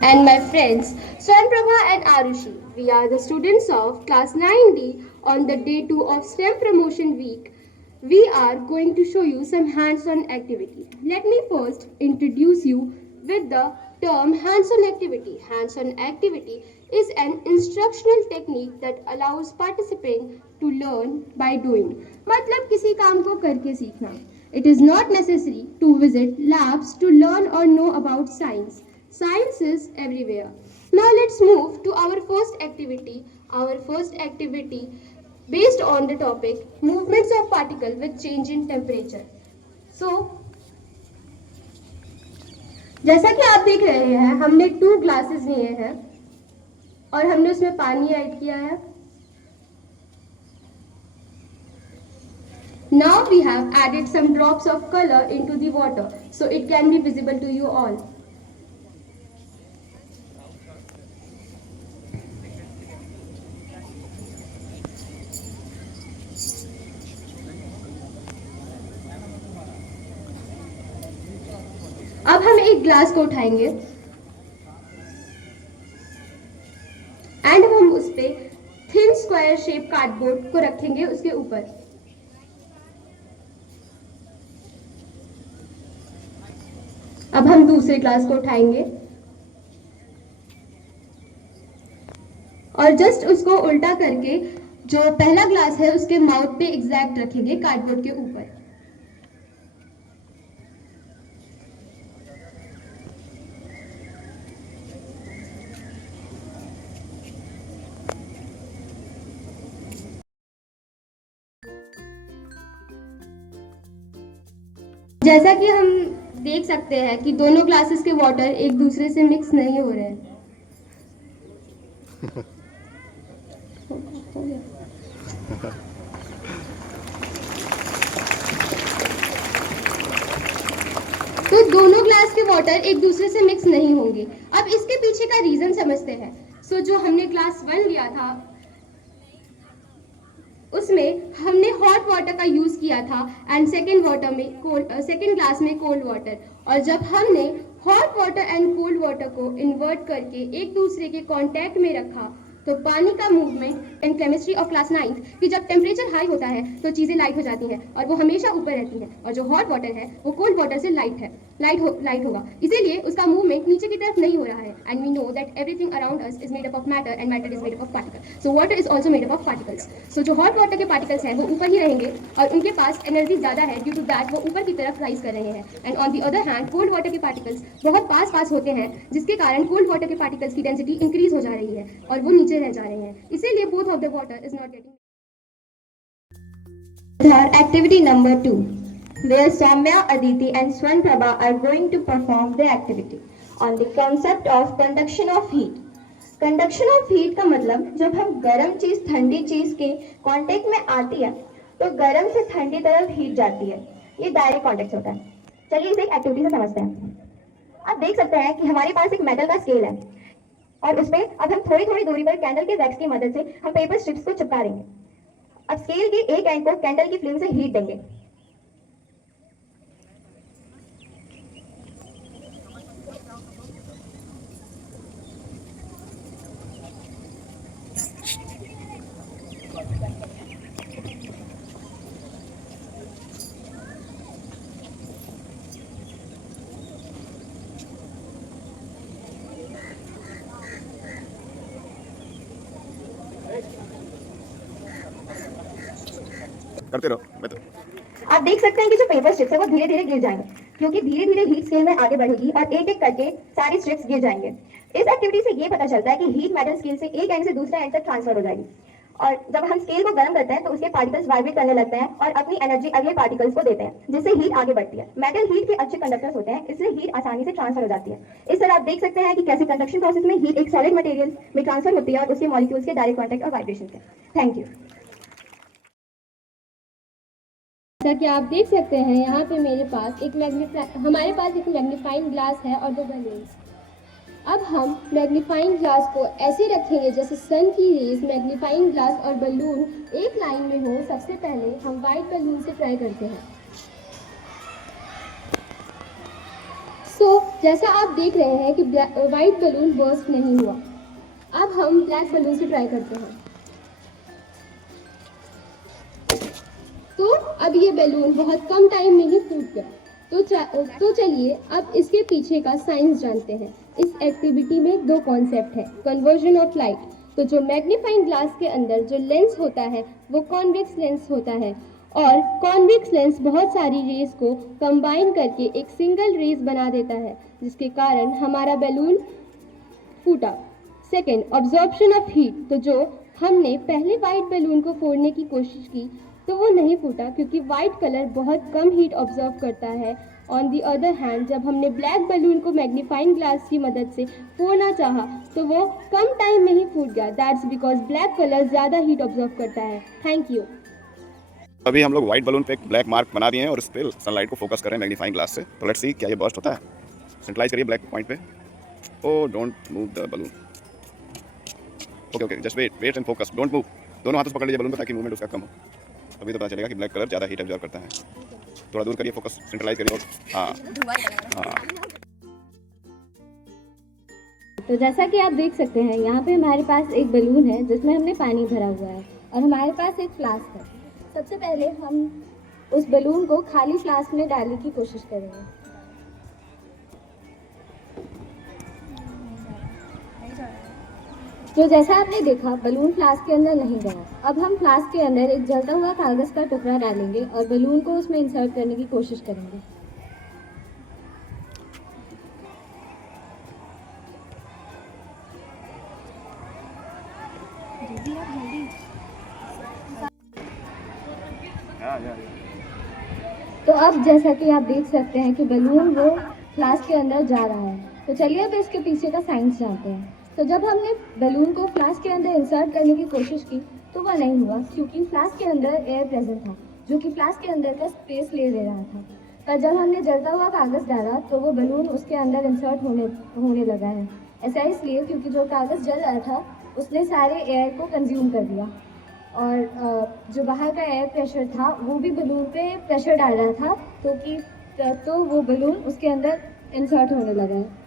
and my friends Swarnprabha and Arushi. We are the students of class 9D on the day 2 of STEM Promotion Week. We are going to show you some hands-on activity. Let me first introduce you with the term hands-on activity. Hands-on activity is an instructional technique that allows participants to learn by doing. मतलब किसी काम को करके सीखना. It is not necessary to visit labs to learn or know about science. Science is everywhere. Now let's move to our first activity. Our first activity based on the topic movements of particle with change in temperature. So जैसा कि आप देख रहे हैं हमने 2 glasses लिए हैं और हमने उसमें पानी ऐड किया है. Now we have added some drops of color into the water so it can be visible to you all. अब हम एक ग्लास को उठाएंगे एंड हम उस पे थिन स्क्वायर शेप कार्डबोर्ड को रखेंगे उसके ऊपर. अब हम दूसरे ग्लास को उठाएंगे और जस्ट उसको उल्टा करके जो पहला ग्लास है उसके माउथ पे एग्जैक्ट रखेंगे कार्डबोर्ड के ऊपर. जैसा कि हम देख सकते हैं कि दोनों ग्लासेस के वाटर एक दूसरे से मिक्स नहीं हो रहे हैं. तो दोनों ग्लास के वाटर एक दूसरे से मिक्स नहीं होंगे. अब इसके पीछे का रीजन समझते हैं. जो हमने ग्लास 1 लिया था उसमें हमने हॉट वाटर का यूज किया था एंड सेकेंड ग्लास में कोल्ड वाटर. और जब हमने hot water and cold water को इन्वर्ट करके एक दूसरे के कांटेक्ट में रखा तो पानी का movement in chemistry of class 9 कि जब टेम्परेचर हाई होता है तो चीज़ें लाइट हो जाती हैं और वो हमेशा ऊपर रहती हैं और जो हॉट वाटर है वो कोल्ड वाटर से लाइट होगा. इसीलिए उसका मूवमेंट नीचे की तरफ नहीं हो रहा है. And we know that everything around us is made up of matter and matter is made up of particle. So water is also made up of particles. So जो हॉट वाटर के particles हैं वो ऊपर ही रहेंगे और उनके पास energy ज़्यादा है. ड्यू टू दैट वो ऊपर की तरफ राइज कर रहे हैं. And on the other hand cold water के पार्टिकल्स बहुत पास होते हैं जिसके कारण कोल्ड वाटर के पार्टिकल्स की डेंसिटी इंक्रीज हो जा रही है और वो नीचे रह जा रहे हैं. इसीलिए both of the water is not getting. Activity number 2, where Soumya, Aditi and Swarnprabha are going to perform the activity on the concept of conduction of heat. Conduction of heat का मतलब जब हम गर्म चीज ठंडी चीज के कांटेक्ट में आती है तो गर्म से ठंडी तरफ हीट जाती है. ये डायरेक्ट कांटेक्ट होता है. चलिए इसे एक एक्टिविटी से समझते हैं. आप देख सकते हैं कि हमारे पास एक मेटल का स्केल है और उसमें अब हम थोड़ी थोड़ी दूरी पर कैंडल के वैक्स की मदद से हम पेपर स्ट्रिप्स को चिपका देंगे. अब स्केल के एक एंड को कैंडल की फ्लेम से हीट देंगे. करते रहो. आप देख सकते हैं कि जो पेपर स्ट्रिप्स है वो धीरे धीरे गिर जाएंगे क्योंकि धीरे धीरे हीट स्केल में आगे बढ़ेगी और एक एक करके सारी स्ट्रिप्स गिर जाएंगे. इस एक्टिविटी से ये पता चलता है कि हीट मेटल स्केल से एक एंड से दूसरे एंड तक ट्रांसफर हो जाएगी और जब हम स्केल को गर्म करते हैं तो उसके पार्टिकल्स वाइब्रेट करने लगते हैं और अपनी एनर्जी अगले पार्टिकल्स को देते हैं जिससे हीट आगे बढ़ती है. मेटल हीट के अच्छे कंडक्टर्स होते हैं इसलिए हीट आसानी से ट्रांसफर हो जाती है. इस तरह आप देख सकते हैं कि कैसे कंडक्शन प्रोसेस में हीट एक सॉलिड मटेरियल में ट्रांसफर होती है और उसके मॉलिक्यूल्स के डायरेक्ट कांटेक्ट और वाइब्रेशन से. Thank you. जैसा कि आप देख सकते हैं यहाँ पे हमारे पास एक मैग्नीफाइंग ग्लास है और 2 बलून्स. अब हम मैग्नीफाइंग ग्लास को ऐसे रखेंगे जैसे सन की रेज मैग्नीफाइंग ग्लास और बलून एक लाइन में हो. सबसे पहले हम वाइट बलून से ट्राई करते हैं. जैसा आप देख रहे हैं कि वाइट बलून बर्स्ट नहीं हुआ। अब हम ब्लैक बलून से ट्राई करते हैं। तो अब ये बैलून बहुत कम टाइम में ही फूट गया। तो चलिए अब इसके पीछे का साइंस जानते हैं। इस एक्टिविटी में दो कॉन्सेप्ट है, कन्वर्जन ऑफ लाइट। तो जो मैग्नीफाइंग ग्लास के अंदर जो लेंस होता है वो कॉन्वेक्स लेंस होता है, और कॉन्वेक्स लेंस बहुत सारी रेज को कंबाइन करके एक सिंगल रेज बना देता है, जिसके कारण हमारा बैलून फूटा। Second, absorption of heat. तो जो हमने पहले वाइट बैलून को फोड़ने की कोशिश की तो वो नहीं फूटा, क्योंकि वाइट कलर बहुत कम हीट ऑब्जॉर्व करता है। ऑन दी अदर हैंड, जब हमने ब्लैक बैलून को मैग्नीफाइंग ग्लास की मदद से फोड़ना चाहा तो वो कम टाइम में ही फूट गया। दैट्स बिकॉज ब्लैक कलर ज़्यादा हीट ऑब्जॉर्व करता है। Thank you. अभी हम लोग व्हाइट बलून पे एक ब्लैक मार्क बना दिए हैं और इस पे सनलाइट को फोकस कर रहे हैं मैग्नीफाइंग ग्लास से। तो लेट्स सी क्या ये बर्स्ट होता है। सेंट्रलाइज करिए ब्लैक पॉइंट पे। Oh, don't move the balloon. Okay, just wait and focus, don't move. दोनों हाथों से पकड़ लीजिए बलून को ताकि मूवमेंट उसका कम हो। अभी तो पता चलेगा कि ब्लैक कलर ज़्यादा हीट ऑब्जॉर्व करता है। थोड़ा दूर करिए, फोकस सेंट्रलाइज करिए। और हाँ। तो जैसा कि आप देख सकते हैं, यहाँ पे हमारे पास एक बलून है जिसमें हमने पानी भरा हुआ है, और हमारे पास एक फ्लास्क है। सबसे पहले हम उस बलून को खाली फ्लास्क में डालने की कोशिश करेंगे। तो जैसा आपने देखा, बलून फ्लास्क के अंदर नहीं गया। अब हम फ्लास्क के अंदर एक जलता हुआ कागज़ का टुकड़ा डालेंगे और बलून को उसमें इंसर्ट करने की कोशिश करेंगे। तो अब जैसा कि आप देख सकते हैं कि बलून वो फ्लास्क के अंदर जा रहा है। तो चलिए अब इसके पीछे का साइंस जानते हैं। तो जब हमने बलून को फ्लास्क के अंदर इंसर्ट करने की कोशिश की तो वह नहीं हुआ, क्योंकि फ्लास्क के अंदर एयर प्रेजेंट था जो कि फ्लास्क के अंदर का स्पेस ले रहा था। पर जब हमने जलता हुआ कागज़ डाला तो वो बलून उसके अंदर इंसर्ट होने लगा है। ऐसा इसलिए क्योंकि जो कागज़ जल रहा था उसने सारे एयर को कंज्यूम कर दिया, और जो बाहर का एयर प्रेशर था वो भी बलून पे प्रेशर डाल रहा था, तो वो बलून उसके अंदर इंसर्ट होने लगा है।